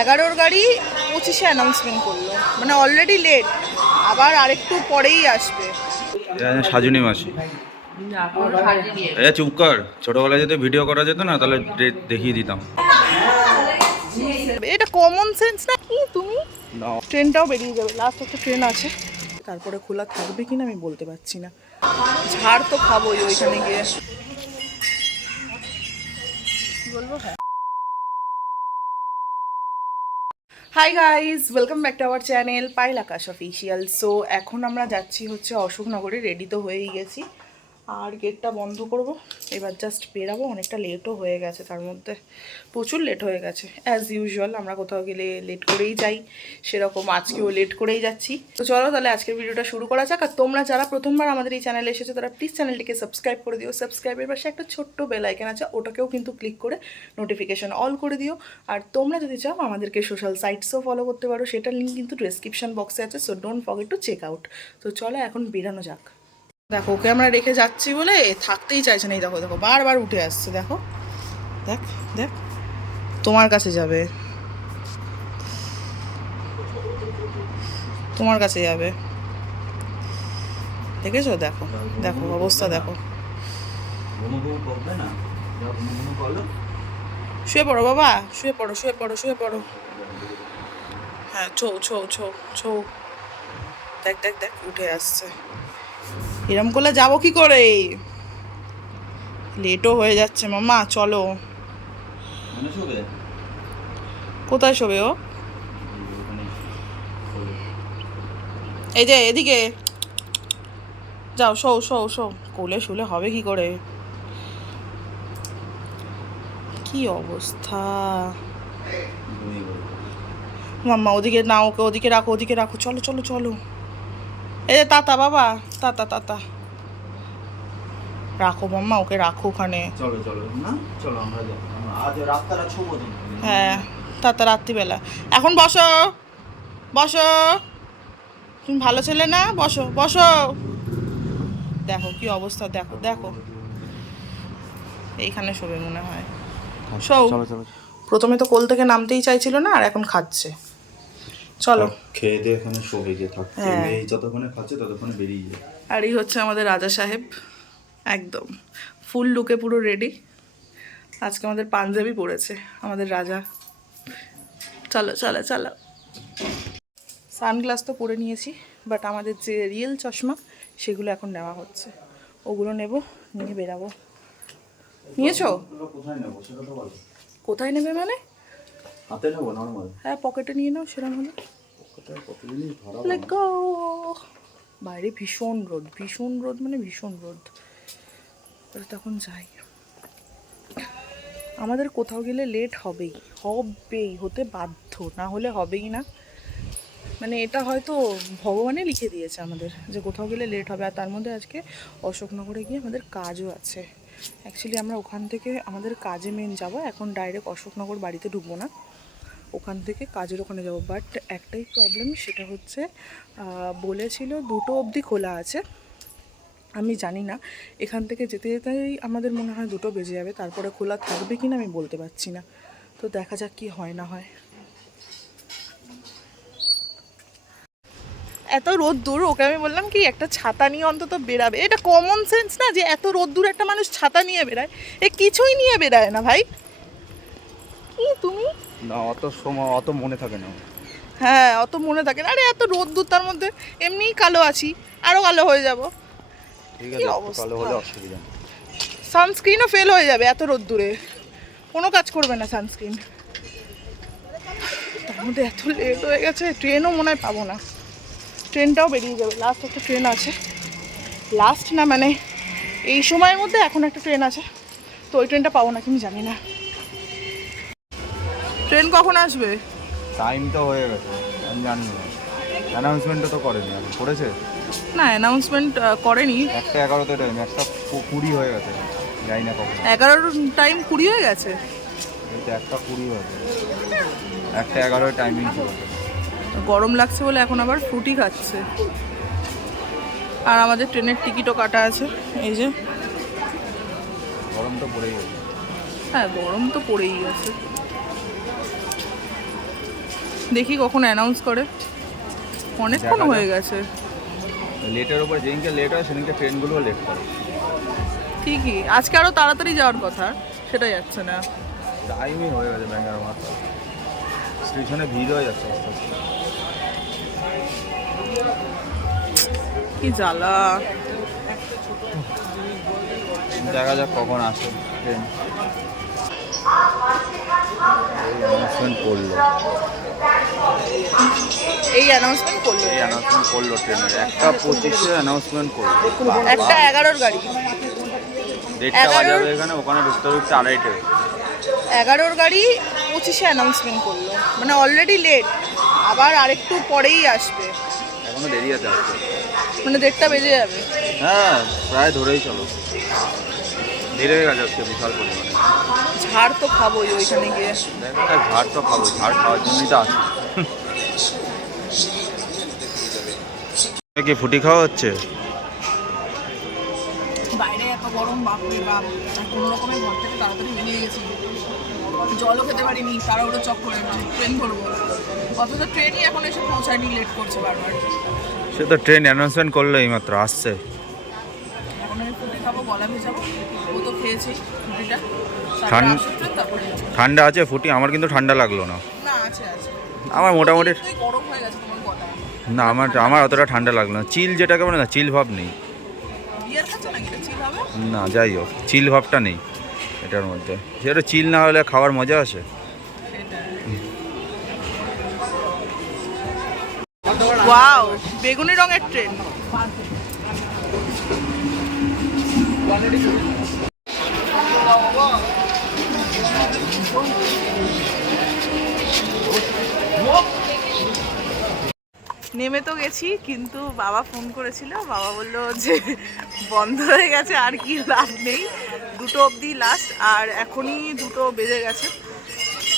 11-র গাড়ি 25-এ অ্যানাউন্সমেন্ট করলো, মানে অলরেডি লেট, আবার আরেকটু পরেই আসবে। সাজুনি মাসি চুপ কর, ছোটবেলায় যদি ভিডিও করা যেত না তাহলে দেখিয়ে দিতাম। এটা কমন সেন্স না কি? তুমি ট্রেনটাও বেরিয়ে যাবে, লাস্ট একটা ট্রেন আছে, তারপরে খোলা থাকবে কিনা আমি বলতে পারছি না। ঝাড় তো খাবোই ওইখানে গিয়ে, বলবো। হ্যাঁ, hi guys, welcome back to our channel পাইল আকাশ অফিসিয়াল। সো এখন আমরা যাচ্ছি হচ্ছে অশোকনগরে, রেডি তো হয়েই গেছি, আর গেটটা বন্ধ করব, এবার জাস্ট বেরাবো। অনেকটা লেটও হয়ে গেছে, তার মধ্যে প্রচুর লেট হয়ে গেছে। অ্যাজ ইউজুয়াল আমরা কোথাও গেলে লেট করেই যাই, সেরকম আজকেও লেট করেই যাচ্ছি। তো চলো তাহলে আজকের ভিডিওটা শুরু করা যাক। আর তোমরা যারা প্রথমবার আমাদের এই চ্যানেলে এসেছো তারা প্লিজ চ্যানেলটিকে সাবস্ক্রাইব করে দিও। সাবস্ক্রাইবের পাশে একটা ছোট্ট বেল আইকন আছে, ওটাকেও কিন্তু ক্লিক করে নোটিফিকেশন অল করে দিও। আর তোমরা যদি চাও আমাদেরকে সোশ্যাল সাইটসও ফলো করতে পারো, সেটার লিঙ্ক কিন্তু ডেসক্রিপশন বক্সে আছে, so don't forget to check out. তো চলো এখন বেরানো যাক। দেখো ওকে আমরা রেখে যাচ্ছি বলে থাকতেই চাইছে না, এই দেখো দেখো বারবার উঠে আসছে, দেখো দেখ দেখ, তোমার কাছে যাবে, তোমার কাছে যাবে, দেখেছো? দেখো দেখো অবস্থা দেখো। শুয়ে পড়ো বাবা, শুয়ে পড়ো শুয়ে পড়ো শুয়ে পড়ো। হ্যাঁ ছো ছো ছো ছো, দেখ দেখ দেখ উঠে আসছে। এরম করলে যাবো কি করে? লেটও হয়ে যাচ্ছে মামা, চলো। কোথায় শোবে ও? এই যে এদিকে যাও, শো শো শো। কোলে শুলে হবে কি করে? কি অবস্থা মাম্মা, ওদিকে না, ওকে ওদিকে রাখো, ওদিকে রাখো, চলো চলো চলো। এই যে তাতা বাবা, তাতা তাতা রাখো মাম্মা, ওকে রাখো ওখানে। চলো চলো না, চলো আমরা আজ রাতটা ছোবো। হ্যাঁ তাতা রাত্রিবেলা। এখন বসো বসো, তুমি ভালো ছেলে না, বসো বসো। দেখো কি অবস্থা, দেখো দেখো, এইখানে শোবে মনে হয়। শোও। প্রথমে তো কোল থেকে নামতেই চাইছিল না, আর এখন খাচ্ছে। চলো খেয়ে দিয়ে এখানে শোবে গিয়ে থাকতে, এই যতক্ষণে খাচ্ছে ততক্ষণে বেরিয়ে যায়। আর এই হচ্ছে আমাদের রাজা সাহেব, একদম ফুল লুকে পুরো রেডি। আজকে আমাদের পাঞ্জাবি পরেছে আমাদের রাজা। চলো চলো চলো। সানগ্লাস তো পরে নিয়েছি, বাট আমাদের যে রিয়েল চশমা সেগুলো এখন নেওয়া হচ্ছে, ওগুলো নেব, নিয়ে বেরাবো। নিয়েছো? কোথায় নেবো সেটা তো বলো। কোথায় নেবে মানে? হাতে নেবো নরমাল? হ্যাঁ পকেটে নিয়ে নাও, সেরকম হলে। Let's go. বাইরে ভীষণ রোদ, ভীষণ রোদ, মানে ভীষণ রোদ। তখন যাই, আমাদের কোথাও গেলে লেট হবেই, হবেই, হতে বাধ্য, না হলে হবেই না। মানে এটা হয়তো ভগবানে লিখে দিয়েছে আমাদের যে কোথাও গেলে লেট হবে। আর তার মধ্যে আজকে অশোকনগরে গিয়ে আমাদের কাজও আছে। অ্যাকচুয়ালি আমরা ওখান থেকে আমাদের কাজে মেন যাব, এখন ডাইরেক্ট অশোকনগর বাড়িতে ঢুকবো না, ওখান থেকে কাজের ওখানে যাব। বাট একটাই প্রবলেম, সেটা হচ্ছে বলেছিল 2টো অবধি খোলা আছে। আমি জানি না, এখান থেকে যেতে যেতেই আমাদের মনে হয় 2টো বেজে যাবে, তারপরে খোলা থাকবে কি না আমি বলতে পারছি না। তো দেখা যাক কি হয় না হয়। এত রোদ্দুর, ওকে আমি বললাম কি একটা ছাতা নিয়ে অন্তত বেরাবে। এটা কমন সেন্স না যে এত রোদ্দুর একটা মানুষ ছাতা নিয়ে বেরায়? এ কিছুই নিয়ে বেরায় না ভাই। কি তুমি না, অত সময় অত মনে থাকে না। হ্যাঁ অত মনে থাকে না। আরে এত রোদ্দুর, তার মধ্যে এমনিই কালো আছি, আরও কালো হয়ে যাব। কি অবস্থা, সানস্ক্রিনও ফেল হয়ে যাবে এত রোদ্দুরে, কোনো কাজ করবে না সানস্ক্রিন। তার মধ্যে এত লেট হয়ে গেছে, ট্রেনও মনে হয় পাবো না। ট্রেনটাও বেরিয়ে যাবে, লাস্ট একটা ট্রেন আছে, লাস্ট না মানে এই সময়ের মধ্যে এখন একটা ট্রেন আছে, তো ওই ট্রেনটা পাবো না কি জানি না। ট্রেন কখন আসবে? টাইম তো হয়ে গেছে, আমি জানি না, অ্যানাউন্সমেন্টও তো করেনি। আর করেছে না, অ্যানাউন্সমেন্ট করেনি। 1:11-তে টাইম, 1:20 হয়ে গেছে, যাই না কখন। 11 টাইম 20 হয়ে গেছে। এইটা 1:20 হয়েছে, 1:11 টাইমিং ছিল। গরম লাগছে বলে এখন আবার ফ্রুটি খাচ্ছে। আর আমাদের ট্রেনের টিকিটও কাটা আছে, এই যে। গরম তো পড়েই গেছে। হ্যাঁ গরম তো পড়েই গেছে। দেখি কখন অ্যানাউন্স করে, অনেকক্ষণ দেখা যাক। হয়ে গেছে। লেটের উপর যেদিনকে লেট হয় সেদিনকে ট্রেনগুলোও লেট করে। ঠিকই, আজকে আরো তাড়াতাড়ি যাওয়ার কথা, সেটা যাচ্ছে না। টাইমই হয়ে গেছে ব্যাঙ্গার মাত্র, স্টেশনে ভিড় হয়ে যাচ্ছে আস্তে আস্তে। কি জ্বালা। দেখা যাক কখন আসে ট্রেন। অ্যানাউন্সমেন্ট করলো, এই অ্যানাউন্সমেন্ট করলো, এই অ্যানাউন্সমেন্ট করলো ট্রেনের 1:25 অ্যানাউন্সমেন্ট করলো। একটা 11-র গাড়ি, 1:30 বাজাবে এখানে, ওখানে ঢুকতে ঢুকতে 2:30। 11-র গাড়ি 25-এ অ্যানাউন্সমেন্ট করলো, মানে অলরেডি লেট, আবার আরেকটু পরেই আসবে, এখনো দেরি আছে আসতে। মানে 1:30 বেজে যাবে। হ্যাঁ প্রায় ধরেই চলো, দেরি হয়ে গেছে আজকে বিশাল পরিমাণে। ঝাড় তো খাবোই ওইখানে গিয়ে। দেখো ঝাড় তো খাবো, ঝাড় খাওয়ার জন্যই তো আসি। কি ফুটি খাওয়া হচ্ছে? বাইরে এত গরম, বাপরে বাপ, কোনো রকমের ঘর থেকে তাড়াতাড়ি বেরিয়ে গেছি, জলও খেতে পারিনি, তাড়াহুড়ো চক করে ট্রেন ধরবো, অথচ ট্রেনই এখন এসে পৌঁছায়নি, লেট করছে বারবার। সে তো ট্রেন অ্যানাউন্সমেন্ট করলো এইমাত্র আসছে। এখন আমি ফুটি খাবো, গলা ভেজাবো, ও তো খেয়েছি ফুটিটা, তারপরে ঠান্ডা আছে ফুটি? আমার কিন্তু ঠান্ডা লাগলো না। না আছে আছে, আমার মোটামুটি তুই গরম হয়ে গেছে তোমার গলা। না, আমার অতটা ঠান্ডা লাগলো না। চিল যেটাকে বলে না, চিল ভাব নেই। বিয়ার খাচ্ছে নাকি, এটা চিল হবে? না যাই হোক, চিল ভাবটা নেই এটার মধ্যে। সেটা চিল না হলে খাওয়ার মজা আসে। ওয়াও, বেগুনি রঙের ট্রেন। নেমে তো গেছি, কিন্তু বাবা ফোন করেছিল, বাবা বলল যে বন্ধ হয়ে গেছে, আর কি লাভ নেই, 2টো অবধি লাস্ট, আর এখনই 2টো বেজে গেছে,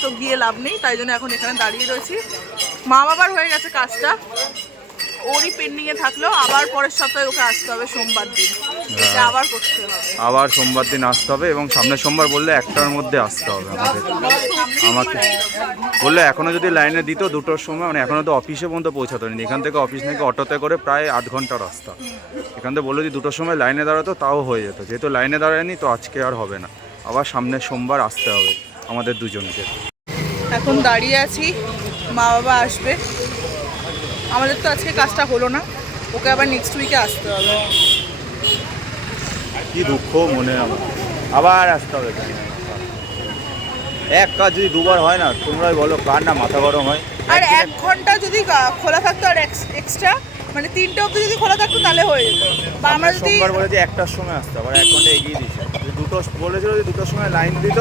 তো গিয়ে লাভ নেই, তাই জন্য এখন এখানে দাঁড়িয়ে রয়েছি। মা বাবার হয়ে গেছে কাজটা, ওরই পেন্ডিংয়ে থাকলো, আবার পরের সপ্তাহে ওকে আসতে হবে সোমবার দিন, এটা আবার করতে হবে। আবার সোমবার দিন আসতে হবে, এবং সামনের সোমবার বললে 1টার মধ্যে আসতে হবে আমাকে বললে। এখনও যদি লাইনে দিত 2টোর সময়, মানে এখনও তো অফিসে পর্যন্ত পৌঁছাতে হয়নি। এখান থেকে অফিস নাকি অটোতে করে প্রায় 8 ঘন্টা রাস্তা। এখান থেকে বললো যে 2টোর সময় লাইনে দাঁড়াতো তাও হয়ে যেত, যেহেতু লাইনে দাঁড়ায়নি তো আজকে আর হবে না, আবার সামনের সোমবার আসতে হবে আমাদের দুজনকে। এখন দাঁড়িয়ে আছি, মা বাবা আসবে, আমাদের তো আজকে কাজটা হলো না, ওকে আবার নেক্সট উইকে আসতে হবে। কি দুঃখ মনে, আমার আবার আসতে হবে। এক কাজ যদি দুবার হয় না, তোমরাই বলো কার না মাথা গরম হয়। আর 1 ঘন্টা যদি খোলা থাকতো, আর এক্সট্রা মানে 3টে অবধি যদি খোলা থাকতো তাহলে হয়ে যেত, বা আমরা যদি সোমবার বলেছে 1টার সময় আসতে, আবার 1 ঘন্টা এগিয়ে দিচ্ছে। 2টো বলেছিল যে 2টোর সময় লাইন দিত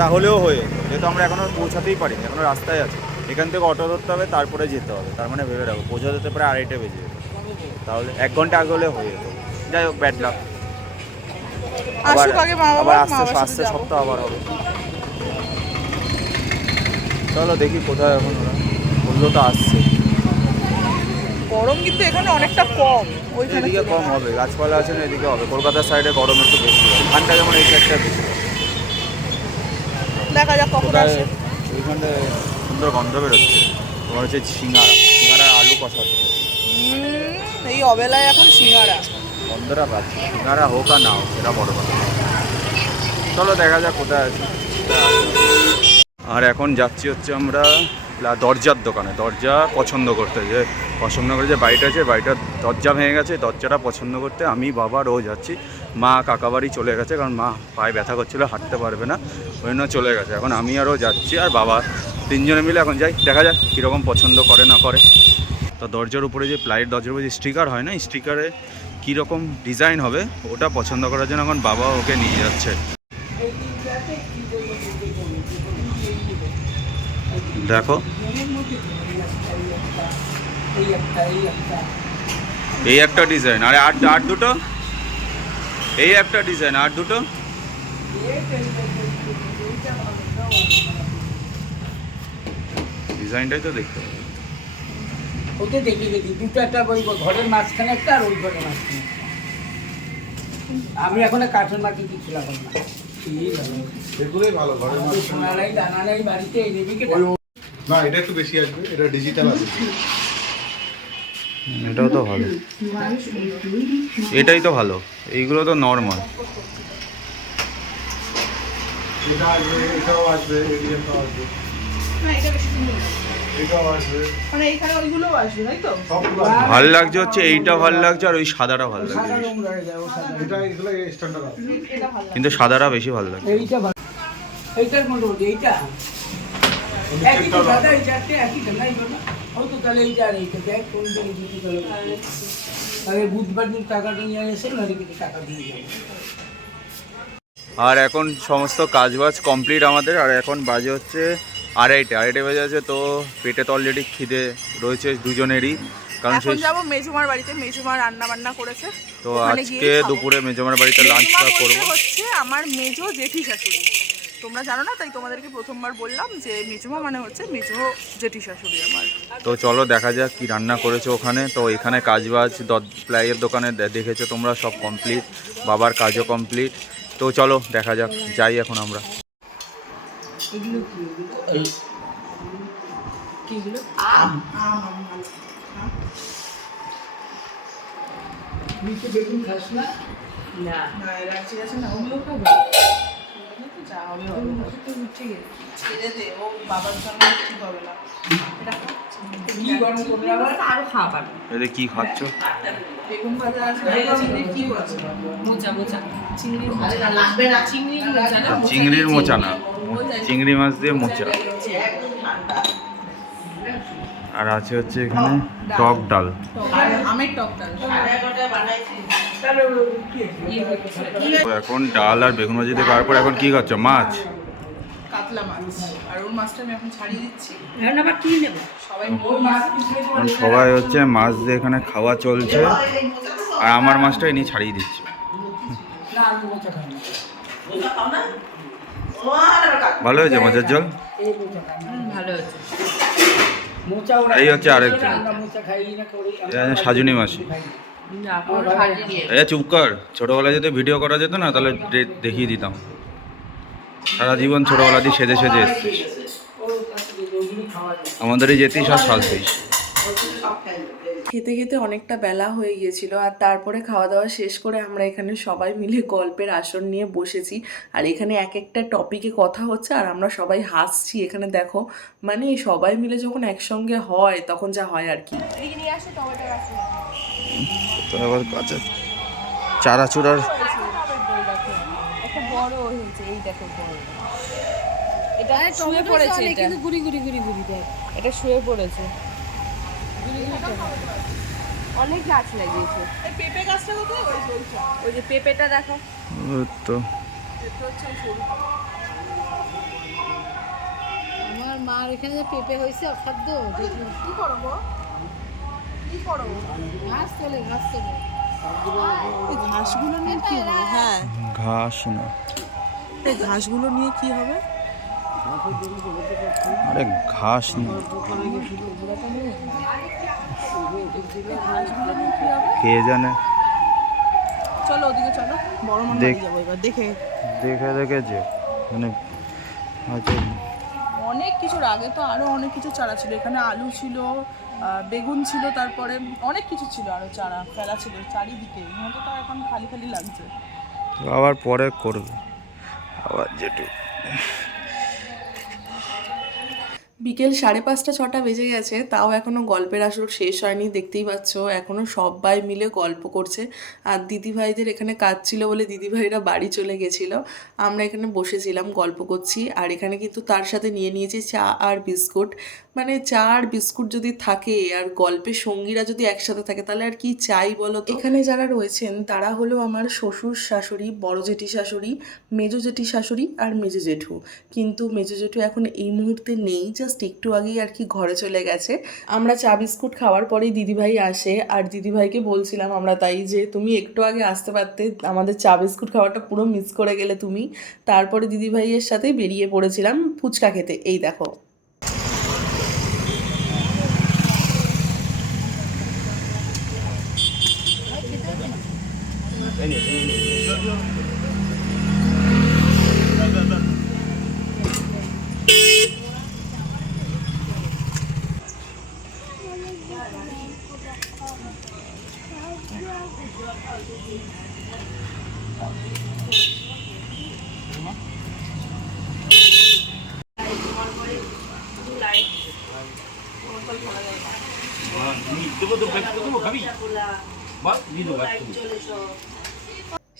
তাহলেও হয়ে যেত, যেহেতু আমরা এখনও পৌঁছাতেই পারিনি, এখনও রাস্তায় আছি। এখান থেকে অটো ধরতে হবে, তারপরে যেতে হবে, তার মানে ভেবে রাখো পৌঁছা যেতে পারে 2:30 বেজে যেত, তাহলে 1 ঘন্টা আগে হলে হয়ে যেত। যাই হোক, ব্যাড লাক। আবার আসুক আগে মা বাবা, আবার মা বাবার আস্তে সাথে যাবো। সপ্তাহ আবার হবে। চলো দেখি কোথায়, এখন ওরা বললো তো আসছে। গরম কিন্তু এখানে অনেকটা কম, ওইখানে এদিকে কম হবে, গাছপালা আছে না, এদিকে হবে। কলকাতার সাইডে গরম একটু বেশি হয়, ঠান্ডা যেমন এই সাইডটা বেশি। দেখা যাক কখন কোথায় আসে। ওইখানটায় সুন্দর গন্ধ বেরোচ্ছে, তোমার হচ্ছে সিঙ্গারা আলু কষাচ্ছে। এই অবেলায় এখন সিঙ্গারা গন্ধটা পাচ্ছি, সিঙ্গারা হোক আর না হোক সেটা বড় কথা। চলো দেখা যাক কোথায় আছে। আর এখন যাচ্ছি হচ্ছে আমরা দরজার দোকানে, দরজা পছন্দ করতে, যে পছন্দ করে যে বাড়িটা আছে, বাড়িটার দরজা ভেঙে গেছে, দরজাটা পছন্দ করতে আমি বাবা রোজ যাচ্ছি। মা কাকা বাড়ি চলে গেছে, কারণ মা পায়ে ব্যথা করছিলো, হাঁটতে পারবে না, ওই জন্য চলে গেছে। এখন আমি আরও যাচ্ছি, আর বাবা, 3 জনে মিলে এখন যাই, দেখা যাক কীরকম পছন্দ করে না করে। তো দরজার উপরে যে প্লাইয়ের দরজার উপরে যে স্টিকার হয় না, স্টিকারে কীরকম ডিজাইন হবে ওটা পছন্দ করার জন্য এখন বাবা ওকে নিয়ে যাচ্ছে। দেখো এই একটা ডিজাইন, আরে আর দুটো, এই একটা ডিজাইন, আর দুটো। ডিজাইনটাই তো দেখতে হবে। ওটা দেখি দুটো, একটা ওই ঘরের মাঝখানে একটা, আর ওই ঘরের মাঝখানে। আমি এখন কাঠের মাটি কিছু লাগাবো না, এগুলোই ভালো, ঘরের সোনা নাই দানা নাই বাড়িতে, এই নেবি না এটা একটু বেশি আসবে, এটা ডিজিটাল আছে। এটাও তো ভালো, এটাই তো ভালো, এইগুলো তো নর্মাল। এটা আসবে, এটাও আসবে, এডিএমটাও আসবে, না এটা বেশি দিন নেই। এটাও আসবে, মানে এখানে ওইগুলোও আসবে তাই তো? সবগুলো ভাল লাগছে হচ্ছে এইটা ভাল লাগছে, আর ওই সাদাটা ভাল লাগছে সাদা বেশি। রং রয়ে যায়, ও সাদা। এটা এগুলো স্ট্যান্ডার্ড আছে। এটা ভালো কিন্তু সাদাটা বেশি ভাল লাগছে। এইটা ভালো। এইটার মোটামুটি এইটা একই তো দাদা, এই চারটে একই তো নাই বাবা। ও তো তাহলে এইটা আর এইটা দেখ কোন দিন যদি তাহলে তাহলে বুধবার দিন টাকাটা নিয়ে এসে না কিছু টাকা দিয়ে যাবে। আর এখন সমস্ত কাজবাজ কমপ্লিট আমাদের, আর এখন বাজে হচ্ছে আড়াইটে বাজে আছে। তো পেটে তো অলরেডি খিদে রয়েছে দুজনেরই, কারণ এখন সেই যাবো মেজুমার বাড়িতে, মেজুমা রান্না বান্না করেছে। তো ওখানে আজকে গিয়েই খাবো। দুপুরে মেজমার বাড়িতে মেজমা লাঞ্চটা বলতে করবো। হচ্ছে আমার মেজো জেঠি শাশুড়ি। তোমরা জানো না, তাই তোমাদেরকে প্রথমবার বললাম যে মেজমা মানে হচ্ছে মেজো জেঠি শাশুড়ি আমার। তো চলো দেখা যাক কি রান্না করেছে ওখানে। তো এখানে কাজবাজ প্লাইয়ের দোকানে দেখেছো তোমরা, সব কমপ্লিট, বাবার কাজও কমপ্লিট। তো চলো দেখা যাক, যাই এখন আমরা। এগুলো কি এই কিগুলো নিচে বেগুন খাস না? না না রাখছি আছে না, ওগুলো খাবো। যা হবে হবে, ঠিক আছে ছেড়ে দে, ও বাবার জন্য ঠিক হবে না। এটা খা। কি গরম করবে আবার? আরো খাবার এদের কি খাচ্ছ? বেগুন ভাজা আছে, চিংড়ি কি করছে? মোচা মোচা চিংড়ি ভাজা লাগবে না, চিংড়ি মোচা না, চিংড়ির মোচা না, চিংড়ি মাছ দিয়ে মোচা। আর আছে হচ্ছে এখানে টক ডাল। আমের টক ডাল। তাহলে কি আছে? তো এখন ডাল আর বেগুন ভাজি দিয়ে খাওয়ার পর এখন কি খাচ্ছ? মাছ? কাতলা মাছ। আর ওর মাছটা আমি এখন ছাড়িয়ে দিচ্ছি। এখন আবার কি নেবো? সবাই ওর মাছ পিছনে এখন সবাই হচ্ছে মাছ দিয়ে এখানে খাওয়া চলছে, আর আমার মাছটা ইনি ছাড়িয়ে দিচ্ছে। না আমি মোচা খাই না। ভালো হয়েছে মাছের ঝোল? এই মোচা খাই না। ভালো হচ্ছে। মোচা ওরা এই হচ্ছে আরেকজন। আমরা মোচা খাই না করি। এই আছে সাজুনি মাসি। না পুরো ভাজি দিয়ে এই চুপ কর, ছোটবেলায় যদি ভিডিও করা যেত না তাহলে দেখিয়ে দিতাম। সারা জীবন ছোটবেলা দিয়ে সেজে সেজে এসছিস, আমাদেরই যেতিস আর সাজতিস। খেতে খেতে অনেকটা বেলা হয়ে গিয়েছিল, আর তারপরে খাওয়া দাওয়া শেষ করে আমরা এখানে সবাই মিলে গল্পের আসর নিয়ে বসেছি। আর এখানে এক একটা টপিকে কথা হচ্ছে আর আমরা সবাই হাসছি। এখানে দেখো, মানে সবাই মিলে যখন একসঙ্গে হয় তখন যা হয় আর কি। তো আবার কাঁচা চারাচুরার একটা বড় হয়েছে, এই দেখো বড়। এটা শুয়ে পড়েছে, এটা কিন্তু গুড়ি গুড়ি গুড়ি গুড়ি দেখ, এটা শুয়ে পড়েছে। অনেক গাছ লাগিয়েছে। এই পেঁপে গাছটা কোথায়? ওইটা। ওই যে পেঁপেটা দেখো, তো আমার মার এখানে যে পেঁপে হয়েছে অখাদ্য কি করবো? কি করবো? ঘাস চলে ঘাস চলে এই ঘাসগুলো নিয়ে কি হবে? হ্যাঁ, ঘাস না, এই ঘাসগুলো নিয়ে কি হবে? আরে ঘাস না, কে জানে। চলো ওদিকে চলো, বড় মন দেখ। যাবো এবার দেখে। দেখে দেখেছে মানে হয়তো অনেক কিছুর আগে তো আরো অনেক কিছু চারা ছিল এখানে, আলু ছিল, বেগুন ছিল, তারপরে অনেক কিছু ছিল আরো চারা ফেলা ছিল চারিদিকে। মতো তো এখন খালি খালি লাগছে। আবার পরে করবে আবার যেটু। বিকেল 5:30 6টা বেজে গেছে, তাও এখনও গল্পের আসর শেষ হয়নি। দেখতেই পাচ্ছ এখনও সবাই মিলে গল্প করছে। আর দিদিভাইদের এখানে কাজ ছিল বলে দিদিভাইরা বাড়ি চলে গেছিলো। আমরা এখানে বসেছিলাম, গল্প করছি। আর এখানে কিন্তু তার সাথে নিয়ে নিয়েছি চা আর বিস্কুট। মানে চা আর বিস্কুট যদি থাকে আর গল্পের সঙ্গীরা যদি একসাথে থাকে তাহলে আর কি চাই বলো তো। এখানে যারা রয়েছেন তারা হলো আমার শ্বশুর শাশুড়ি, বড় জেঠি শাশুড়ি, মেজো জেঠি শাশুড়ি আর মেজো জেঠু। কিন্তু মেজো জেঠু এখন এই মুহূর্তে নেই, জাস্ট একটু আগেই আর কি ঘরে চলে গেছে। আমরা চা বিস্কুট খাওয়ার পরেই দিদিভাই আসে, আর দিদিভাইকে বলছিলাম আমরা তাই যে তুমি একটু আগে আসতে পারতে, আমাদের চা বিস্কুট খাওয়াটা পুরো মিস করে গেলে তুমি। তারপরে দিদিভাইয়ের সাথে বেরিয়ে পড়েছিলাম ফুচকা খেতে। এই দেখো,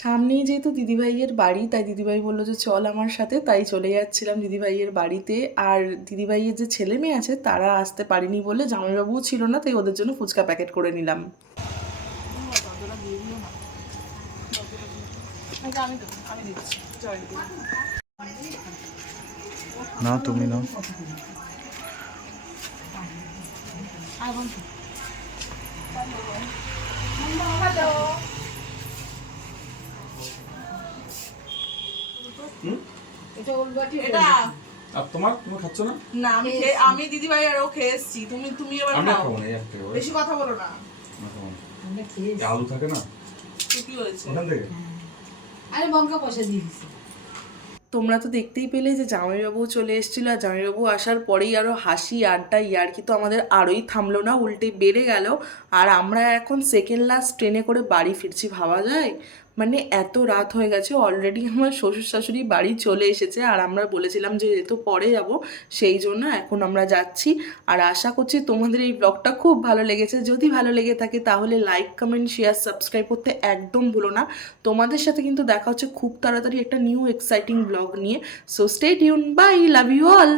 সামনেই যেহেতু দিদিভাইয়ের বাড়ি, তাই দিদিভাই বললো যে চল আমার সাথে, তাই চলে যাচ্ছিলাম দিদিভাইয়ের বাড়িতে। আর দিদিভাইয়ের যে ছেলে মেয়ে আছে তারা আসতে পারেনি বলে, জামাইবাবুও ছিল না, তাই ওদের জন্য ফুচকা প্যাকেট করে নিলাম। না তুমি না, এটা উলবাটি এটা আর তোমার তুমি খাচ্ছ না? না, আমি দিদিভাই আর ও খেয়ে এসছি, তুমি এবার আমরা খাও। খাবো না, এই একটা করে। বেশি কথা বলো না। আমরা খাবো না। আমরা খেয়েছি। এই আলু থাকে না কি হয়েছে? ওখান থেকে? আরে বঙ্কা পয়সা দিয়ে দিছি। তোমরা তো দেখতেই পেলে যে জামাইবাবু চলে এসেছিলো, আর জামাইবাবু আসার পরেই আরও হাসি আড্ডা ইয়ার্কি তো আমাদের আরোই থামলো না, উল্টে বেড়ে গেল। আর আমরা এখন সেকেন্ড লাস্ট ট্রেনে করে বাড়ি ফিরছি, ভাবা যায়? মানে এত রাত হয়ে গেছে, অলরেডি আমার শ্বশুর শাশুড়ি বাড়ি চলে এসেছে, আর আমরা বলেছিলাম যে যেহেতু পরে যাব, সেই জন্য এখন আমরা যাচ্ছি। আর আশা করছি তোমাদের এই ব্লগটা খুব ভালো লেগেছে। যদি ভালো লেগে থাকে তাহলে লাইক, কমেন্ট, শেয়ার, সাবস্ক্রাইব করতে একদম ভুলো না। তোমাদের সাথে কিন্তু দেখা হচ্ছে খুব তাড়াতাড়ি একটা নিউ এক্সাইটিং ব্লগ নিয়ে। So stay tune, bye, love you all.